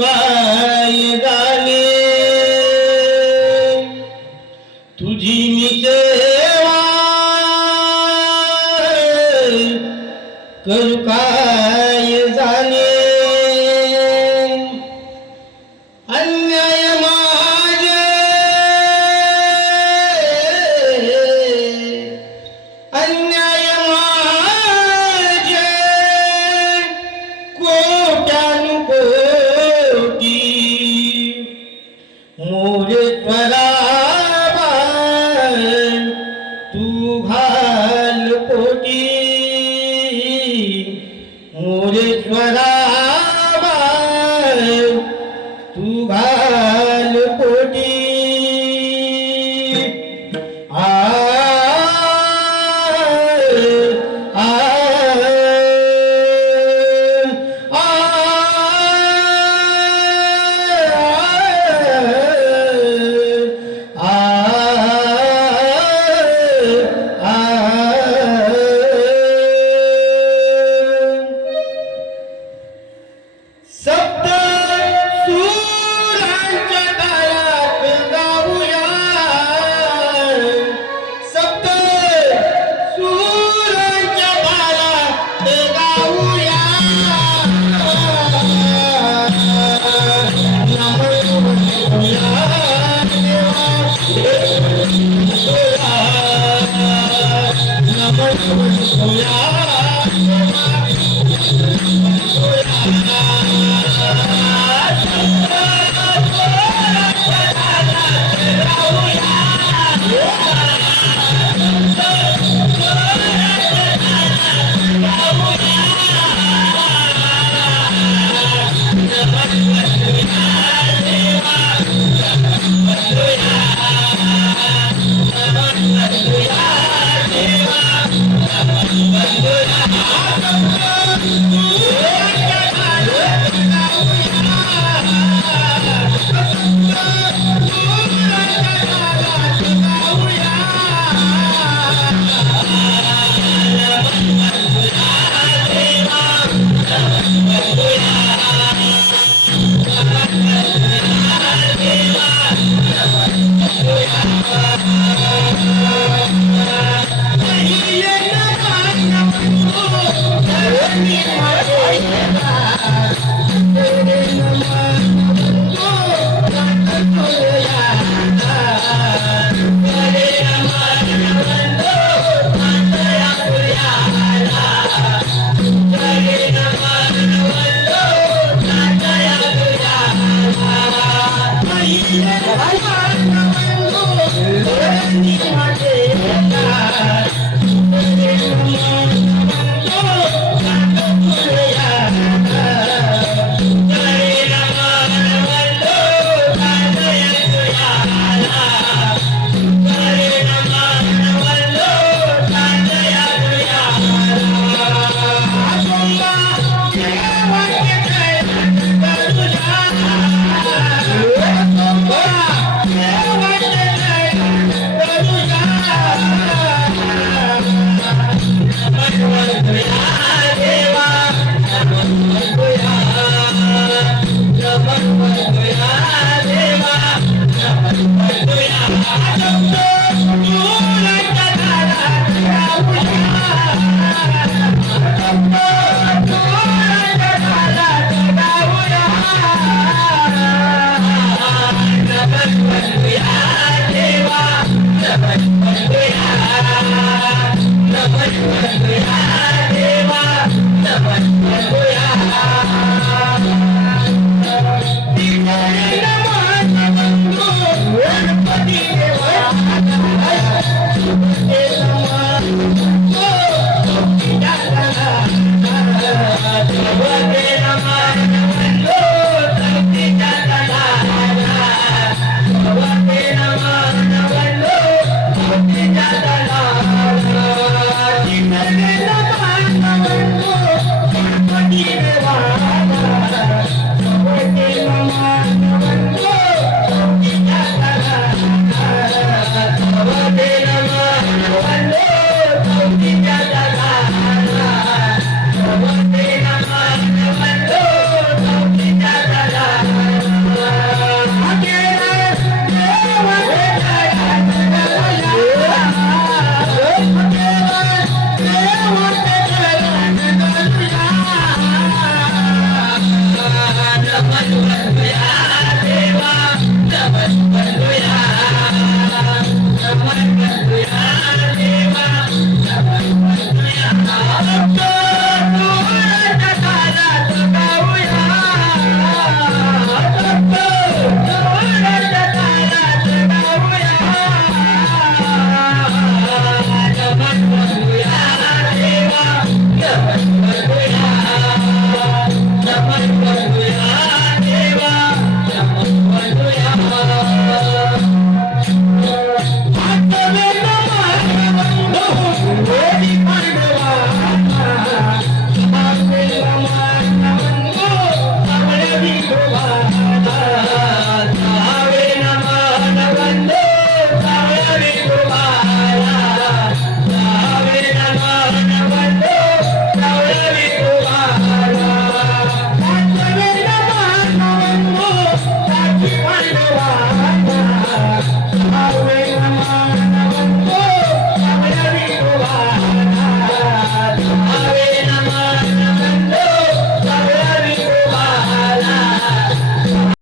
পায়েগা Oh, yeah. Yeah. Thank you.